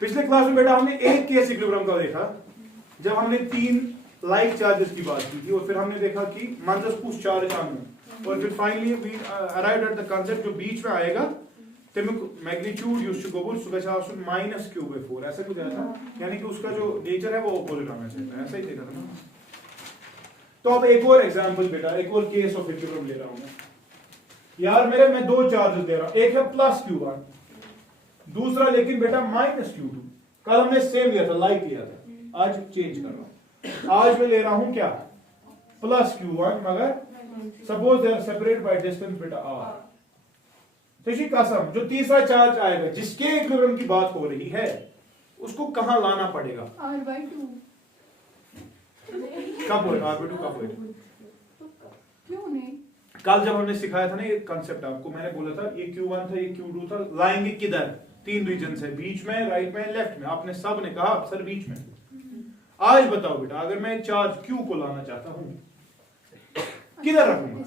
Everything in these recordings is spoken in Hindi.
पिछले क्लास में बेटा हमने एक केस इक्विलिब्रियम का देखा जब हमने 3 लाइक चार्जेस की बात की थी और फिर हमने देखा कि माइनस पुश चार्ज आना और फिर finally we arrived at the concept जो बीच में आएगा तमिक मैग्नीट्यूड यूज्ड टू गोबुल सुबह आसन -q/4 ऐसा कुछ आया था, यानी कि उसका जो नेचर है वो ऑपोजिट होना चाहिए, ऐसा ही देखा था ना। तो अब एक और एग्जांपल बेटा, एक और केस ऑफ इक्विलिब्रियम ले रहा हूं मैं। यार मैं 2 चार्जेस दे रहा हूं, एक है +q1 दूसरा लेकिन बेटा -q2। कल हमने सेम लिया था, लाइक लिया था, आज चेंज कर रहा हूं। आज मैं ले रहा हूं क्या +q1 मगर suppose they are separate by distance बेटा r। तो इसी कसम जो तीसरा चार्ज आएगा जिसके इक्विलिब्रियम की बात हो रही है उसको कहां लाना पड़ेगा? r/2 कब होगा r/2 कब होगा? क्यों नहीं? कल जब हमने सिखाया था ना ये कांसेप्ट, आपको मैंने बोला था ये q1 था ये q2 था, लाएंगे किधर? 3 रीजन है, बीच में, राइट में, लेफ्ट में। आपने सब ने कहा सर बीच में। आज बताओ बेटा अगर मैं चार्ज q को लाना चाहता हूं किधर रखूंगा?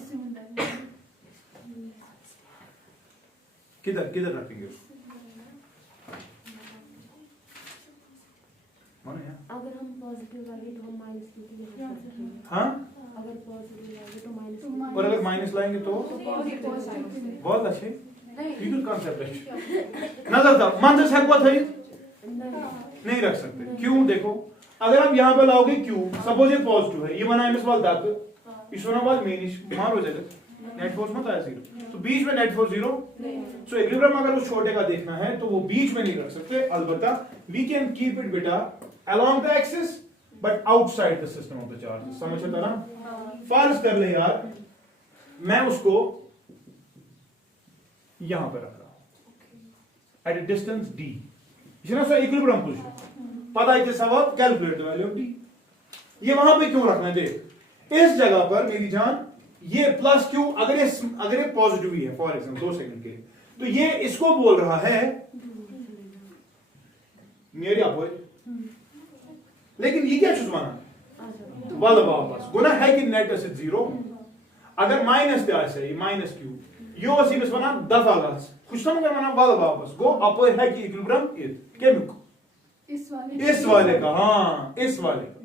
किधर किधर रखेंगे उसको? अगर हम पॉजिटिव लाएंगे तो हम -q2 ले सकते हैं। हाँ, अगर पॉजिटिव लाएंगे तो -q2 और अगर माइनस लाएंगे तो पॉजिटिव बहुत अच्छे बिल्कुल कांसेप्ट है। नजर था मंत्र से को थई नहीं रख सकते। क्यों? देखो अगर आप यहां पे लाओगे q, सपोज ये पॉजिटिव है, ये बना एमएस वाल दाग इसोना वाल मेनिश मार हो जाएगा, नेट फोर्स मत आया 0, तो बीच में नेट फोर्स 0। सो इक्विलिब्रियम अगर उस छोटे का देखना है तो वो बीच में नहीं रख सकते, अलबत्ता वी कैन कीप इट बेटा along the axis but outside the system of the charges। समझ में ना? फर्ज कर ले यार मैं उसको यहां पर रख रहा हूं at a distance d, इसने सो इक्विलिब्रियम पोजीशन पता है कि सवाल calculate the value of d। ये वहां पे क्यों रखना है? देख इस जगह पर मेरी जान ये +q अगर ये पॉजिटिव ही है फॉर एग्जांपल 2 सेकंड के लिए, तो ये इसको बोल रहा है मेरी अपोजिट, लेकिन ये क्या चुजवाना वाला वापस गुना है कि नेट असित 0 अगर माइनस त्यास है ये -q यो असीमस वना दफालास खुशम कर वना वाला वापस गो अपर है कि इक्विलिब्रियम केमिको इस वाले का, हाँ इस वाले का।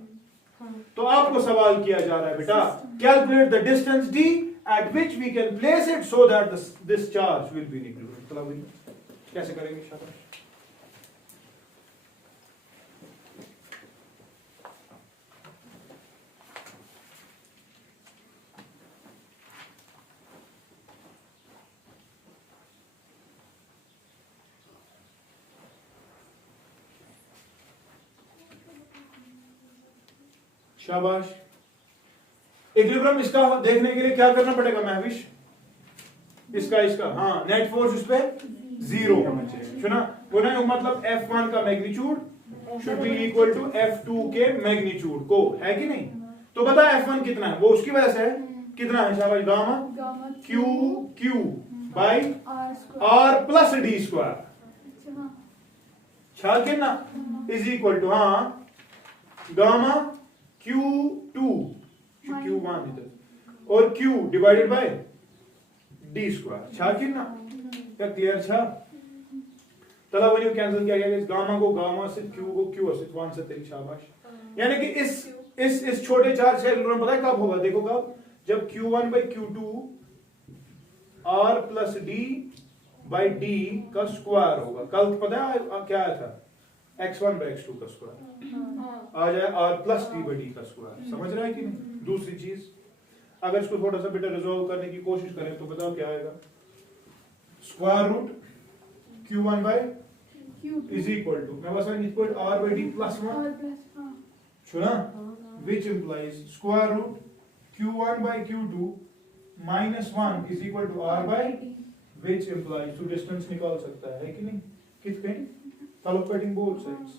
तो आपको सवाल किया जा रहा है बेटा calculate the distance d at which we can place it so that this charge will be in equilibrium। चलो भाई कैसे करेंगे? शाबाश। शाबाश। इक्विलिब्रियम इसका देखने के लिए क्या करना पड़ेगा महविश? इसका हाँ नेट फोर्स इस पे 0 होना चाहिए, सुना? वो ना मतलब F1 का magnitude should be equal to F2 के मैग्नीट्यूड को, है कि नहीं? तो बता F1 कितना है, वो उसकी वजह से है कितना है? शाबाश gamma q by r plus d square छाल के ना इज इक्वल टू हाँ गामा q2 q1 इधर और q divided by d square छा कि ना? क्या क्लियर छा? तला वैल्यू कैंसिल किया गया, इस गामा को गामा से q को q से 1 से 3। शाबाश। यानी कि इस छोटे चार्ज से इक्विलिब्रियम पता है कब होगा? देखो कब, जब q1 by q2 r plus d by d का स्क्वायर होगा। कल पता है क्या आया था? x1 by x2 का स्क्वायर आ जाए r plus d by d का स्क्वायर। समझ रहा है कि नहीं? दूसरी चीज अगर इसको थोड़ा सा बेटा रिजॉल्व करने की कोशिश करें तो बताओ क्या आएगा? Square root q1 by is equal to मैं बस equal r by d plus 1 सुना, which implies square root q1 by q2 minus 1 is equal to r by which implies तो डिस्टेंस निकाल सकता है कि नहीं? कितने allocating both sides।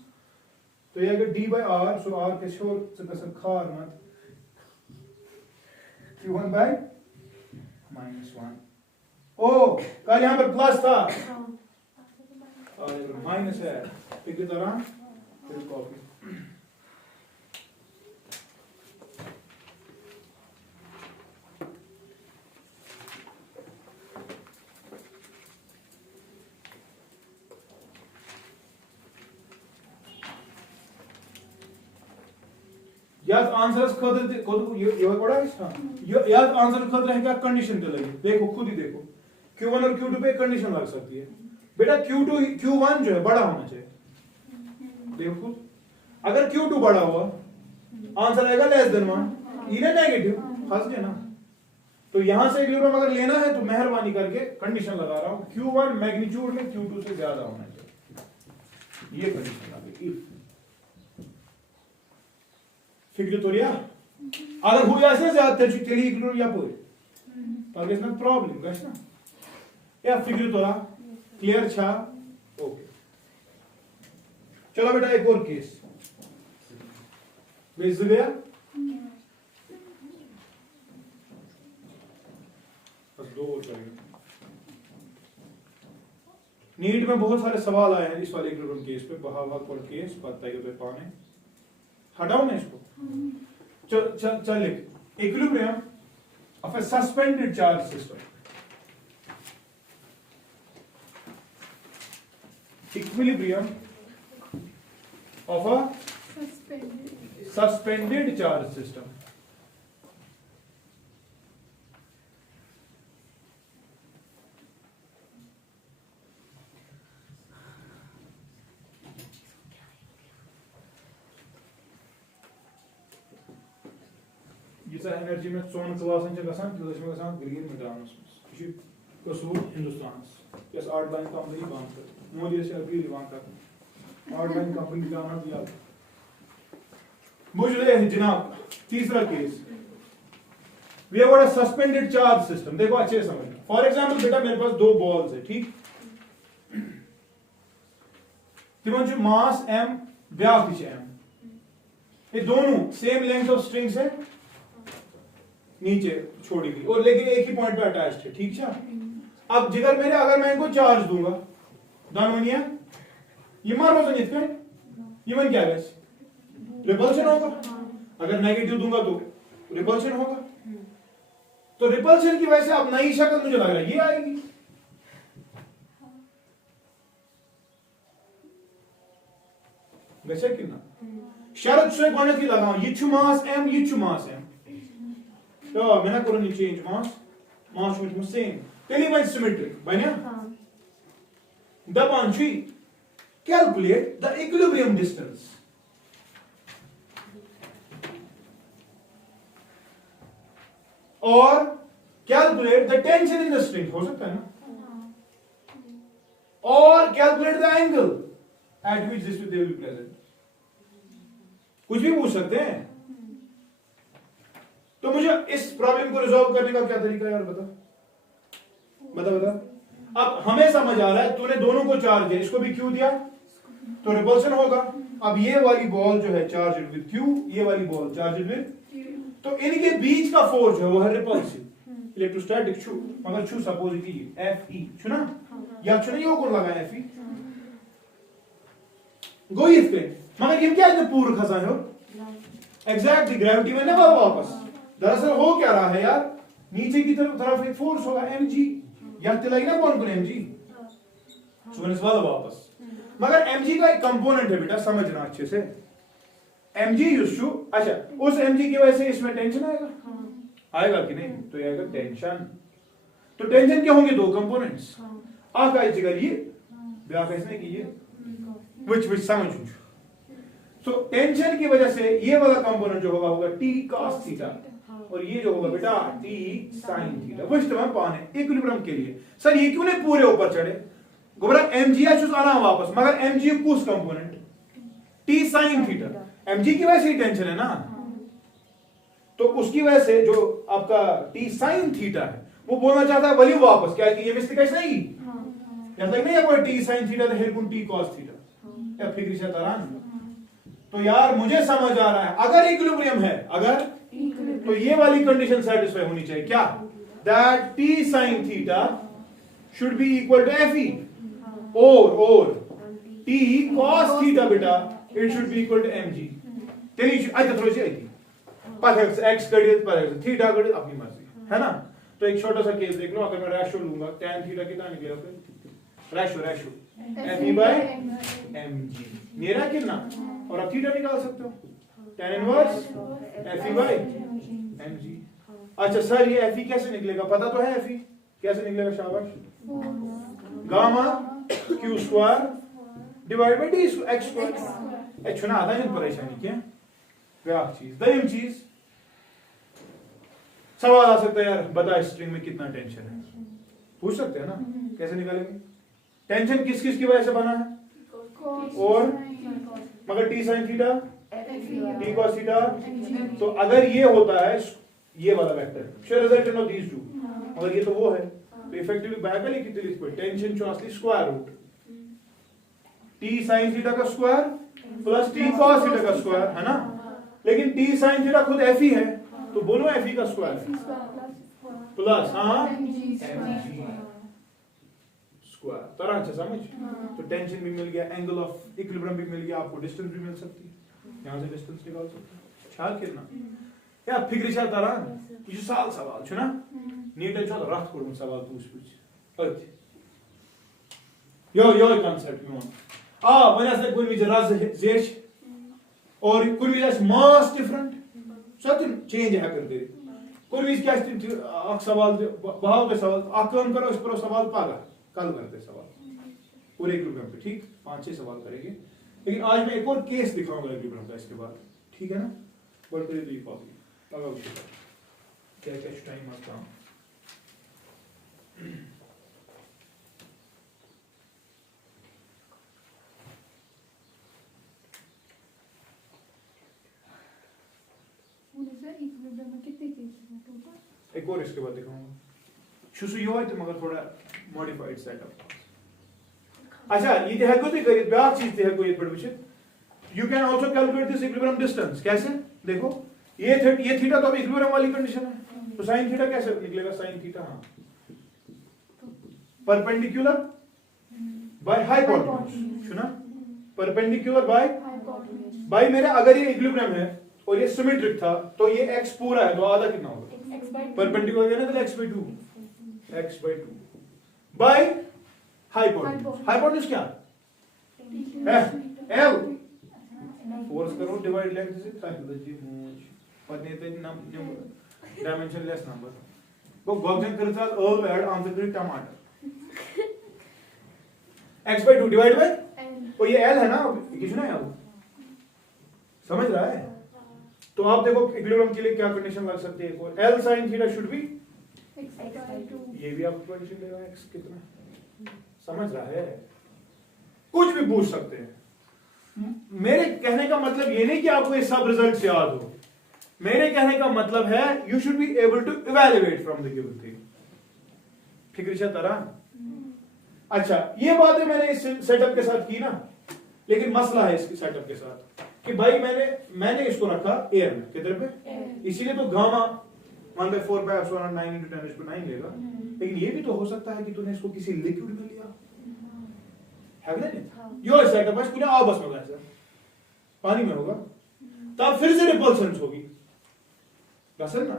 तो ये अगर d by r so r के शोर से कसम खार मत q1 by minus 1 ओ कल यहाँ पर प्लस था और माइनस है इसी तरह फिर कॉपी। या आंसर खुद ये बड़ा है या आंसर खुद है क्या कंडीशन पे लगी देखो खुद ही देखो Q1 और Q2 पे कंडीशन लग सकती है बेटा Q1 जो है बड़ा होना चाहिए देखो खुद अगर Q2 बड़ा हुआ आंसर आएगा लेस देन 1 ये नेगेटिव फंस गए ना तो यहां से इक्विलिब्रियम अगर लेना है तो मेहरबानी करके कंडीशन लगा रहा हूं Q1 मैग्नीट्यूड में Q2 से ज्यादा होना चाहिए ये कंडीशन आ गई फिक्र तो रिया अगर हुई ऐसे ज्यादा तेली इक्विलिब्रियम या पूरी पर इसमें प्रॉब्लम गश ना या फिक्र तो रहा क्लियर छा ओके चलो बेटा एक और केस बेस गया बस दो और करेंगे नीट में बहुत सारे सवाल आए हैं इस वाले इक्विलिब्रियम केस पे बहावत और केस पता है तो पाने हटाओ ना इसको चल लिख equilibrium of a suspended charge system equilibrium of a suspended charge system यीसा एनर्जी में सोन क्लासन च गसान तस में गसान ग्रीन मिटानस ये कसूर Hindustan yes art line company बंद कर मोदी से अपील कर आर्ट लाइन कंपनी जाना दिया मुझे जनाब तीसरा case we have a suspended charge system देखो अच्छे से समझना फॉर एग्जांपल बेटा मेरे पास दो बॉल्स है ठीक तिमन मास m ब्याक m ये दोनों सेम लेंथ ऑफ स्ट्रिंग्स है नीचे छोड़ी गई और लेकिन एक ही पॉइंट पे अटैच्ड है ठीक है अब जिगर मेरे अगर मैं इनको चार्ज दूंगा दानवनिया ये मार रोजन इतने ये मन क्या है रिपल्शन होगा अगर नेगेटिव दूंगा तो रिपल्शन होगा तो रिपल्शन की वजह से अब नई शक्ल मुझे लग रहा है ये आएगी वैसे कितना शरत से गणित की लगाऊं ये मास m ये मास m तो मैंने करो नहीं चेंज मास with सेम तेली बाय सिमेट्रिक बनिया दबान छी कैलकुलेट द इक्विलिब्रियम डिस्टेंस और calculate the tension in the string हो सकता है ना और calculate the angle at which this will be present कुछ भी पूछ सकते हैं तो मुझे इस प्रॉब्लम को रिजॉल्व करने का क्या तरीका है यार बता अब हमें समझ आ रहा है तूने दोनों को चार्ज दिया इसको भी क्यू दिया तो रिपल्शन होगा अब ये वाली बॉल जो है चार्जड विद क्यू ये वाली बॉल चार्जड विद तो इनके बीच का फोर्स है वो है रिपल्सिव इलेक्ट्रोस्टैटिक छू मगर छू सपोज की Fe छू ना या छू ना यो कौन लगा Fe गो इस पे मगर ये क्या है पूर्ण खसा है एग्जैक्टली ग्रेविटी में ना वापस दरअसल हो क्या रहा है यार नीचे की तरफ एक फोर्स होगा mg या तिलाई ना कौन कौन mg सुनने वाला वापस मगर mg का एक कंपोनेंट है बेटा समझना अच्छे से mg यूज्ड टू अच्छा उस mg की वजह से इसमें टेंशन आएगा कि नहीं तो ये आएगा टेंशन तो टेंशन के होंगे दो कंपोनेंट्स आका इस जगह ये ब्याह इसने कीजिए which समझ तो टेंशन की वजह से ये वाला कंपोनेंट जो होगा t cos थीटा और ये जो होगा बेटा t sin थीटा वो इस्तेमाल पाने इक्विलिब्रियम के लिए सर ये क्यों नहीं पूरे ऊपर चढ़े गोबरा mg चूज आना वापस मगर mg कुछ component t sin theta mg की वजह से ही टेंशन है ना तो उसकी वजह से जो आपका t sin थीटा है वो बोलना चाहता है वैल्यू वापस क्या कि ये मिस्टेक है नहीं या तक नहीं है कोई t sin थीटा तो हेरकुन t cos थीटा या फिक्र से तरह तो यार मुझे समझ आ रहा है अगर इक्विलिब्रियम है अगर तो ये वाली कंडीशन सेटिस्फाई होनी चाहिए क्या that t sin theta should be equal to Fe और t cos थीटा बेटा it should be equal to mg तेरी अच्छा थोड़ी सी आई थी पर x कड़ियत पर थीटा कड़ियत अपनी मर्जी है ना तो एक छोटा सा केस देख लो अगर मैं रेशियो लूंगा tan थीटा कितना निकलेगा फिर रेशियो Fe by mg मेरा कितना और अब थीटा निकाल सकते हो tan inverse Fe by mg। अच्छा सर ये Fe कैसे निकलेगा, पता तो है Fe कैसे निकलेगा, शाबाश, gamma q square divide by d x square. छुना आता है परेशानी क्या व्याक चीज। दयम चीज सवाल आ सकता है यार बता स्ट्रिंग में कितना टेंशन है, पूछ सकते हैं ना, कैसे निकालेंगे? टेंशन किस किस की वजह से बना है, और मगर T sine theta T cos theta, तो अगर ये होता है ये वाला vector show resultant of these two, मगर ये तो वो है, तो इफेक्टिवली बाय लिख के लिख टेंशन जो असली square root T sine theta का square plus T cos theta का स्क्वायर है ना, लेकिन टी साइन थीटा खुद एफ ही है, तो बोलो एफ ही का स्क्वायर प्लस हाँ स्क्वायर, तरह अच्छा समझ। तो टेंशन भी मिल गया, एंगल ऑफ इक्विलिब्रियम भी मिल गया, आपको डिस्टेंस भी मिल सकती है, यहां से डिस्टेंस निकाल सकते हैं। ख्याल करना या फिक्र छा तरह ये साल सवाल छुना नीट छ रात कोड सवाल पूछ अत यो कांसेप्ट में आ वने कोई विच रज जेश और कोई विच मास डिफरेंट सतन चेंज है कर दे कोई विच क्या अख सवाल बहाव के सवाल अख काम करो इस पर सवाल पागा कल करते सवाल पूरे इक्विलिब्रियम पे, ठीक 5-6 सवाल करेंगे, लेकिन आज मैं एक और केस दिखाऊंगा इक्विलिब्रियम का इसके बाद, ठीक है ना। बढ़ते तो ये कॉपी लगा उसे क्या क्या टाइम आता हूं इक्विलिब्रियम में कितने केसेस हैं टोटल? एक और इसके बाद दिखाऊंगा शुसु यो है मगर थोड़ा मॉडिफाइड सेटअप। अच्छा ये है को तो ब्याक चीज है कोई बड़ विचित्र, you can also calculate this equilibrium distance. कैसे देखो ये थीटा तो अभी इक्विलिब्रियम वाली कंडीशन है, तो sin थीटा कैसे निकलेगा, sin थीटा हाँ परपेंडिकुलर बाय हाइपोटेन्यूज, सुना परपेंडिकुलर बाय मेरा अगर ये इक्विलिब्रियम है और ये सिमेट्रिक था तो ये x पूरा है तो आधा कितना होगा परपेंडिकुलर है ना, तो x/2 बाय हाइपोटेन्यूज। हाइपोटेन्यूज क्या है l फोर्स करो डिवाइड लेंथ से ताकि जी मूज पत्नी ते डायमेंशनलेस नंबर गो गॉक्जन करता ऑल ऐड आंसर करें टमाटर x/2 डिवाइड बाय और ये l है ना, किस ना है समझ रहा है। तो आप देखो इक्विलिब्रियम के लिए क्या कंडीशन लग सकती है, कोई l sin theta should B x/2, ये भी आपको कंडीशन देगा x कितना, समझ रहा है, कुछ भी पूछ सकते हैं। मेरे कहने का मतलब ये नहीं कि आपको ये सब रिजल्ट याद हो, मेरे कहने का मतलब है you should be able to evaluate from the given thing, ठीक है तरह। अच्छा ये बातें मैंने इस सेटअप के साथ की ना, लेकिन मसला है इस सेटअप के साथ कि भाई मैंने इसको रखा एयर में किधर पे, इसीलिए तो गामा 1/4 by epsilon 9 into 10⁹ लेगा, लेकिन ये भी तो हो सकता है कि तूने इसको किसी लिक्विड में लिया है ना, यो सेटअप बस पूरा आबस में ऐसा पानी में होगा तब फिर से रिपल्शन होगी गसन ना,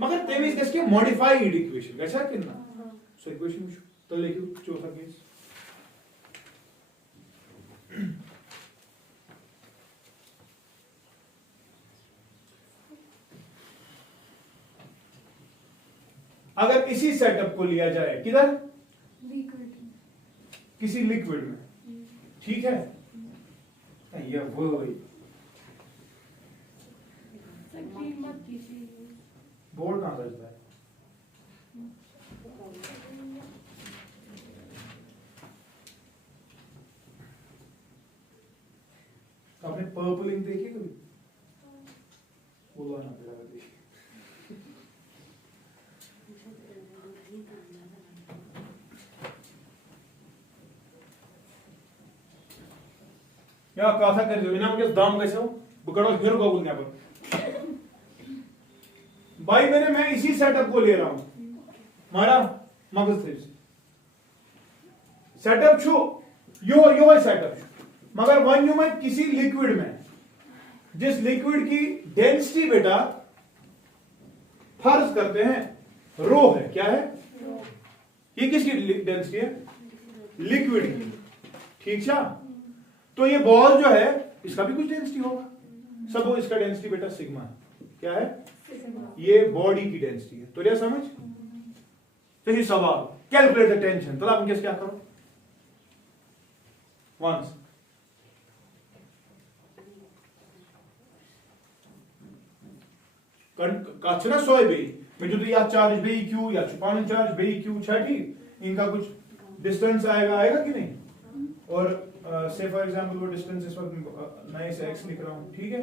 मगर तेमीज किसके मॉडिफाइड इक्वेशन कैसा कितना सो इक्वेशन तो लेके चौथा केस अगर इसी सेटअप को लिया जाए किधर लिक्विड किसी लिक्विड में, ठीक है ये वो बोर्ड कहां बजता है, आपने पर्पल इंक देखी कभी, बोला ना मेरा देखी या कथा कर दो इनाम के दाम कैसे हो बुकड़ो फिर गोगुल ने पर भाई मैं इसी सेटअप को ले रहा हूं मारा मगज थे सेटअप छो यो सेटअप मगर वन यू में किसी लिक्विड में जिस लिक्विड की डेंसिटी बेटा फर्ज करते हैं रो है, क्या है ये किसकी डेंसिटी है, लिक्विड की, ठीक है। तो ये बॉल जो है इसका भी कुछ डेंसिटी होगा, सब इसका डेंसिटी बेटा सिग्मा है। क्या है? ये बॉडी की डेंसिटी है। तो क्या समझ? तो ये सवाल कैलकुलेट द टेंशन। तो आप क्या करो वंस कचरा सोए बे जो तो या चार्ज बे क्यू या छुपाने चार्ज बे क्यू ठीक इनका कुछ डिस्टेंस आएगा कि नहीं। और से फॉर एग्जांपल वो डिस्टेंस इस वक्त नए से x लिख रहा हूं, ठीक है।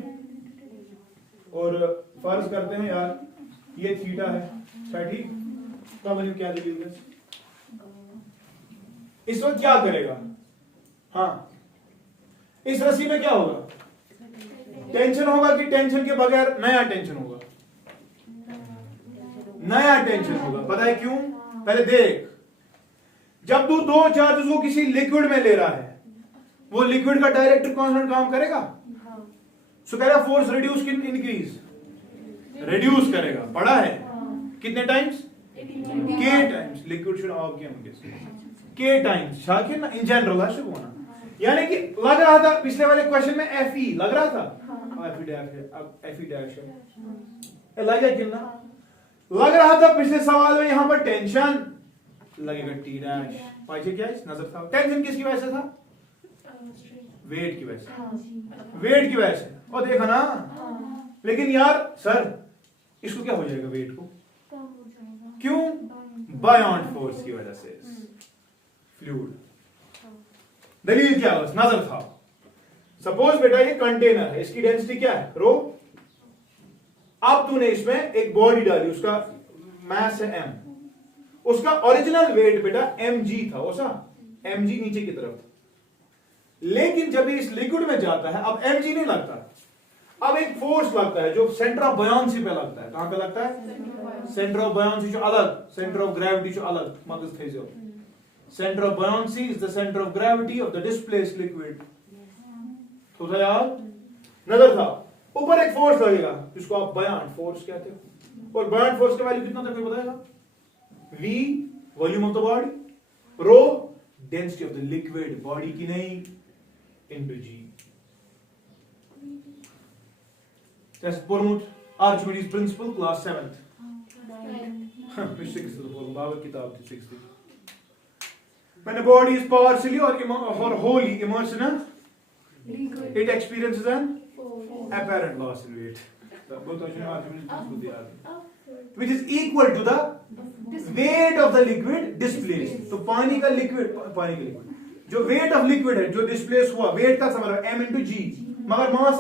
और फर्ज करते हैं यार ये थीटा है ठीक। तो वैल्यू क्या देगी इस वक्त क्या करेगा? हाँ इस रस्सी में क्या होगा? टेंशन होगा कि टेंशन के बगैर नया टेंशन होगा? नया टेंशन होगा। पता है क्यों? पहले देख, जब तू दो चार्जेस को किसी लिक्विड में ले रहा है वो लिक्विड का डायरेक्ट कांस्टेंट काम करेगा। सो कह रहा फोर्स रिड्यूस कि इंक्रीज? रिड्यूस करेगा। पढ़ा है कितने टाइम्स? के टाइम्स। लिक्विड शुड ऑफ के टाइम्स शाकिर ना इन जनरल होना। यानी कि लग रहा था पिछले वाले क्वेश्चन में एफ ई लग रहा था, एफ ई डैश है, अब एफ ई डैश है। लग गया कितना? लग रहा था पिछले सवाल में यहां पर टेंशन लगेगा टी डैश। पाइछे क्या नजर था? टेंशन किसकी वजह से था? वेट की वजह से। वेट की वजह से। और देखा ना। लेकिन यार सर इसको क्या हो जाएगा? वेट को क्यों? बायोंट फोर्स की वजह से फ्लूइड। दलील क्या है? नजर था। सपोज बेटा ये कंटेनर है, इसकी डेंसिटी क्या है? रो। अब तूने इसमें एक बॉडी डाली, उसका मास है m, उसका ओरिजिनल वेट बेटा mg था, ओसा mg नीचे की तरफ था। लेकिन जब ये इस लिक्विड में जाता है अब mg नहीं लगता, अब एक फोर्स लगता है जो सेंटर ऑफ बायोंसी पे लगता है। कहां पे लगता है? सेंटर ऑफ बायोंसी जो अलग, सेंटर ऑफ ग्रेविटी जो अलग। मगज थे जो centre of buoyancy is the centre of gravity of the displaced liquid. तो था यार नजर था। ऊपर एक फोर्स लगेगा जिसको आप बायोंट फोर्स कहते हो। और बायोंट फोर्स का वैल्यू कितना था कोई बताएगा? v volume of the body, rho density of the liquid body की नहीं, इनटू g। जैसे पोरमुट आर्चिमेडीज प्रिंसिपल क्लास 7th बाबर किताब थी 60। When a body is partially or wholly immersed in a liquid, it experiences an apparent loss in weight, which is equal to the weight of the liquid displaced। तो पानी का लिक्विड जो वेट ऑफ लिक्विड है जो डिस्प्लेस हुआ, वेट का समझ m इंटू जी। मगर मास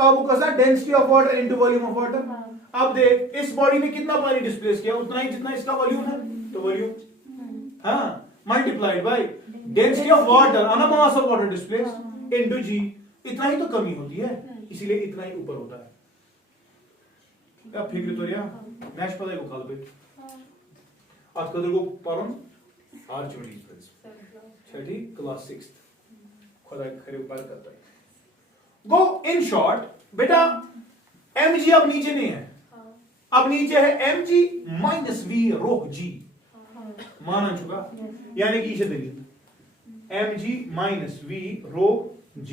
अब कैसा? Density of water into volume of water. अब देख इस बॉडी ने कितना पानी डिस्प्लेस किया? उतना ही जितना इसका वॉल्यूम है। तो वॉल्यूम हाँ multiplied by density of water on mass of water displaced into g. इतना ही तो कमी होती है, इसीलिए इतना ही ऊपर होता है। क्या फिक्र तो यार मैच पता है वो खाल पे आज कदर को पारन आर्चिमेडीज प्रिंसिपल ठीक क्लास 6 खुदा खरे ऊपर करता है। गो इन शॉर्ट बेटा mg अब नीचे नहीं है, अब नीचे है mg minus v rho g। माना चुका यानी कि इसे दलील mg minus v rho g।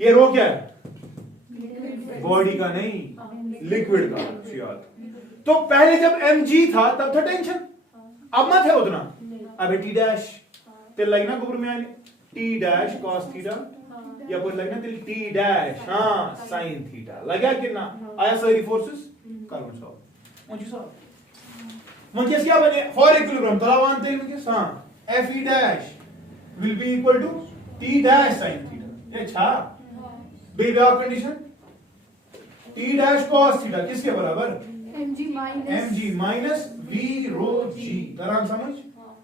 ये रो क्या है? बॉडी का नहीं, लिक्विड का। याद तो पहले जब mg था तब था टेंशन, अब मत है उतना। अब टी डैश तेल लगना गुब्र में आने टी डैश कॉस थीटा या कोई लगना तेल टी डैश हाँ साइन थीटा लगा कितना आया सारी फोर्सेस करो सॉल्व मुझे सॉल्व मुझे क्या बने फॉर इक्विलिब्रियम तलावान तेल मुझे हां F E dash will be equal to T dash sine theta. ये छा बेबी of condition T dash cos theta किसके बराबर? mg minus v rho g। तरह समझ?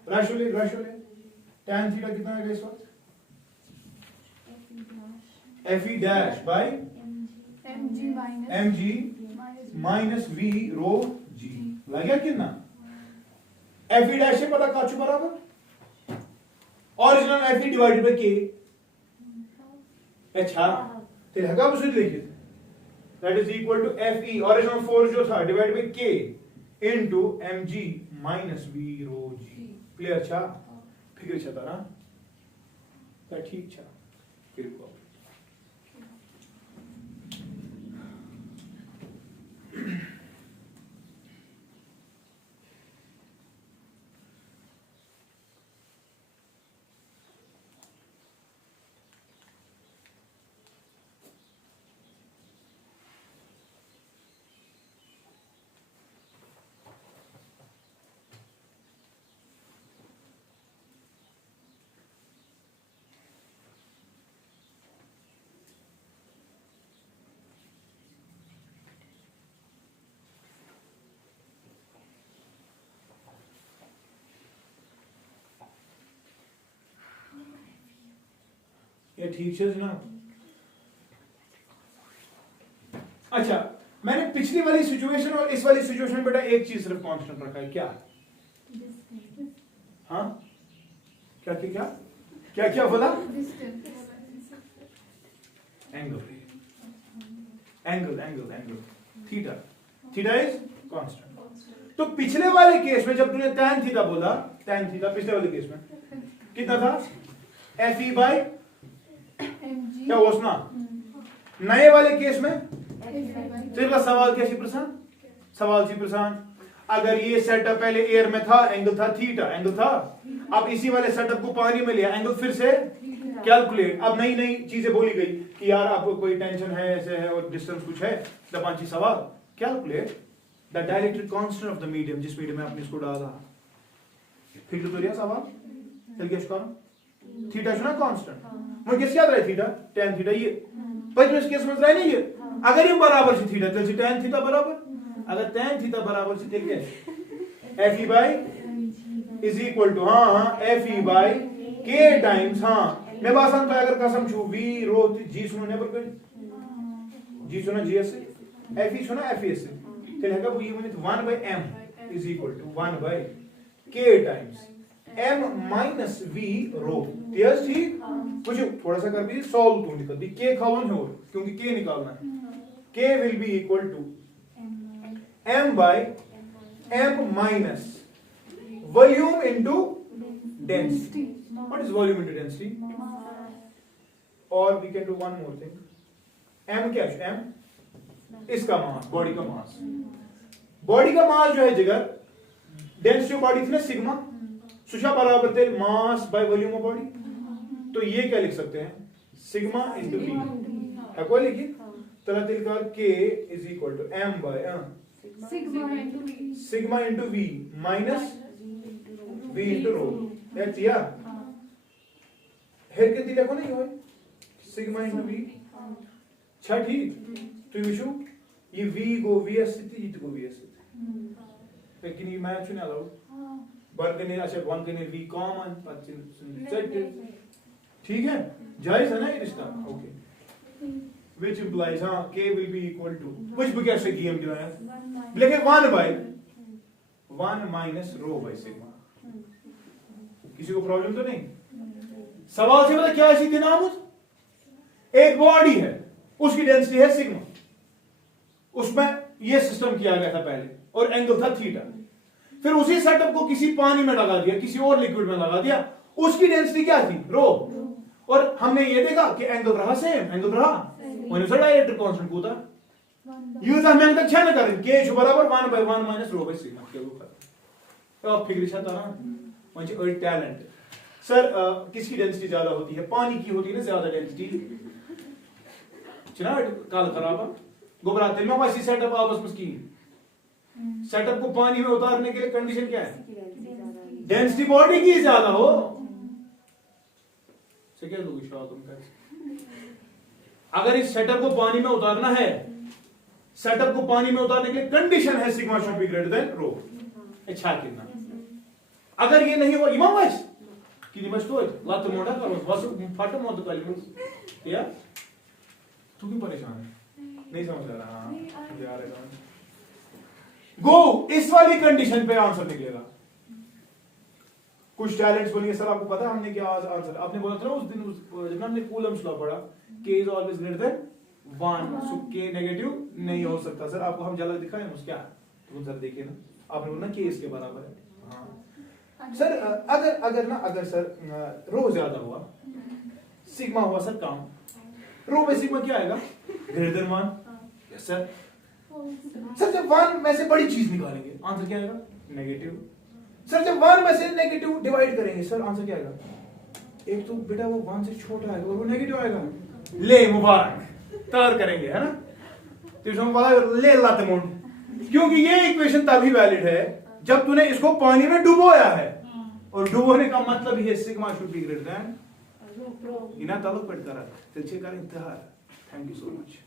रेशो ले tan थीटा कितना है इस वक्त? fe dash by mg minus v rho g लग गया कितना? fe डैश से पता काचू बराबर original fe divided by k। अच्छा तेरे हगा उसे लिखिए that is equal to fe original force जो था divided by k into mg minus v rho g। Clear छा? फिक्र छता ना? ठीक छा फिर को ये ठीक है ना। अच्छा, मैंने पिछली वाली सिचुएशन और इस वाली सिचुएशन में बेटा एक चीज सिर्फ कांस्टेंट रखा है, क्या? हाँ, क्या क्या क्या क्या क्या बोला? Angle angle angle angle theta, theta is constant. तो पिछले वाले केस में जब तूने tan थीटा बोला, tan थीटा पिछले वाले केस में कितना था? FE बाय क्या होसना। नए वाले केस में सिर्फ सवाल क्या प्रसान? सवाल सी प्रसान, अगर ये सेटअप पहले एयर में था एंगल था थीटा, एंगल था, अब इसी वाले सेटअप को पानी में लिया, एंगल फिर से कैलकुलेट। अब नई नई चीजें बोली गई कि यार आपको कोई टेंशन है, ऐसे है और डिस्टेंस कुछ है, दपांची सवाल calculate the directed constant of the medium, जिस मीडियम में आपने इसको डाला। फिर तो रिया सवाल चल गया इसका थीटा है ना कांस्टेंट। मुझे किस याद रहा थीटा tan थीटा, ये पर इस केस में रहा नहीं ये, अगर ये बराबर से थीटा तो tan थीटा बराबर, अगर tan थीटा बराबर से ठीक है FE by is equal to हाँ FE बाय K टाइम्स हाँ मैं बासान तो अगर कसम छू V रो G सुनो नेबर कोई G सुनो GS से FE सुनो FE से चल है का वो ये मैंने 1 by M is equal to 1 by K times M minus V rho. Yes ठीक, कुछ थोड़ा सा कर भी सॉल्व तू निकल दी K खावन हो क्योंकि K निकालना है। K will be equal to M by M minus volume into density. What is volume into density? Or we can do one more thing. M क्या है? M इसका मास, बॉडी का मास। बॉडी का मास जो है जिगर, डेंसिटी ऑफ बॉडी थी ना सिग्मा, सुशा बराबर थे mass by volume of body. तो ये क्या लिख सकते हैं? सिग्मा इंटू वी है कोई लिखी तला तिलकार K is equal to M by sigma into v minus v into rho. दिया हेर के दिले को नहीं हो सिग्मा इंटू वी छा ठीक तू विशु ये वी गो वी स्थिति ये गो वी स्थिति लेकिन ये मैच नहीं अलाउड बर के ने अच्छा वन के ने वी कॉमन सेट ठीक है जायज है ना ये रिश्ता ओके which implies हाँ K will be equal to which भी कैसे की हम जो है लेकिन 1 by 1 minus rho by sigma। किसी को प्रॉब्लम तो नहीं? सवाल से मतलब क्या सीधे नाम एक बॉडी है उसकी डेंसिटी है सिग्मा, उसमें ये सिस्टम किया गया था पहले और एंगल था थीटा, फिर उसी सेटअप को किसी पानी में लगा दिया, किसी और लिक्विड में लगा दिया, उसकी डेंसिटी क्या थी? रो। और हमने ये देखा कि एंगल रहा सेम, एंगल रहा डायरेक्ट कांस्टेंट को था यूज हमें तक छन करें K बराबर 1 by 1 minus rho by sigma के ऊपर अब फिक्र छता ना म्हणजे और टैलेंट सर किसकी डेंसिटी ज्यादा होती है? पानी की होती है ना ज्यादा डेंसिटी चना काल खराब गोबरा तेल में वैसी सेटअप आपस में की सेटअप को पानी में उतारने के लिए कंडीशन क्या है? डेंसिटी बॉडी की ज्यादा हो से क्या लोग शायद तुम कर अगर इस सेटअप को पानी में उतारना है, सेटअप को पानी में उतारने के लिए कंडीशन है sigma should be greater than rho. अच्छा कितना अगर ये नहीं हो इमाम वाइस कि निमस तो लात मोड़ा करो बस फट मत कर या तू क्यों परेशान है? नहीं समझ रहा हां यार गो इस वाली कंडीशन पे आंसर निकलेगा। कुछ टैलेंट्स बोलेंगे सर आपको पता है हमने क्या आंसर आपने बोला था ना उस दिन जब हमने कूलम्स लॉ पढ़ा K is always greater than 1 so K negative नहीं हो सकता। सर आपको हम झलक दिखाएं उस क्या तो सर देखिए ना आपने बोला K इसके बराबर है हाँ सर अगर सर रो ज्यादा हुआ सिग्मा हुआ सर कम रो में सिग्मा क्या आएगा? Greater than 1। Yes sir sir जब 1 में से बड़ी चीज निकालेंगे आंसर क्या आएगा? नेगेटिव। सर जब 1 में से नेगेटिव डिवाइड करेंगे सर आंसर क्या आएगा? एक तो बेटा वो 1 से छोटा है और वो नेगेटिव आएगा। ले मुबारक तार करेंगे है ना तो इसमें बोला ले लाते मुंड क्योंकि ये इक्वेशन तभी वैलिड है जब तूने इसको पानी में डुबोया है और डुबोने का मतलब ये sigma should be greater then इना ताल्लुक पड़ करा तेचे कर इंतजार। Thank you so much.